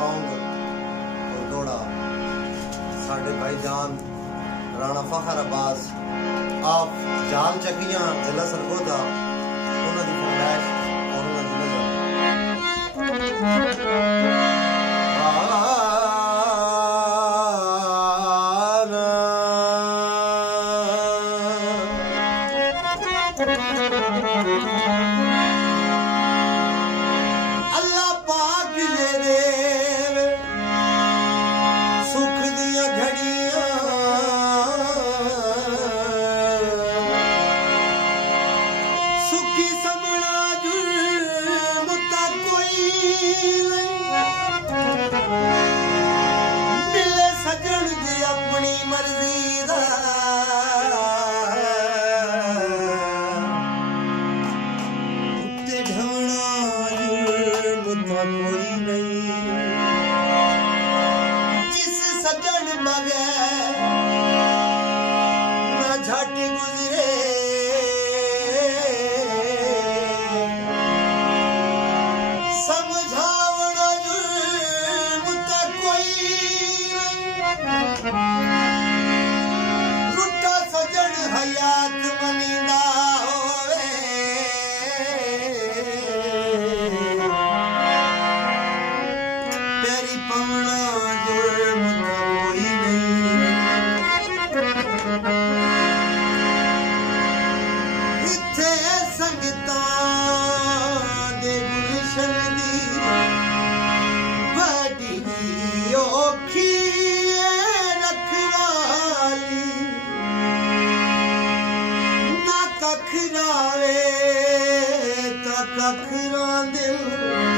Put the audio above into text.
song और दौड़ा साढ़े भाईजान राणा फखर अब्बास आप जाल चकियां जिला सरगोदा उन्होंने फरमाइश और उन्होंने अल्लाह पाक ले दे सुख दिया घड़ियां सुखी समना जुर्म ता कोई मिले सजन जी अपनी मर्जी दा उत्ते ढाना जुर्म ता कोई नहीं जिस सजन बगैर ना झट गुजरे समझावना जुर्म ता कोई रुटा सजन हयात मनींदा होवे तेरी पवना जुर्म ता कोई नहीं इत्थे संगतां दे गुलशन दी बड़ी औखी रखवाली ना कख रावे ता कख रां दिल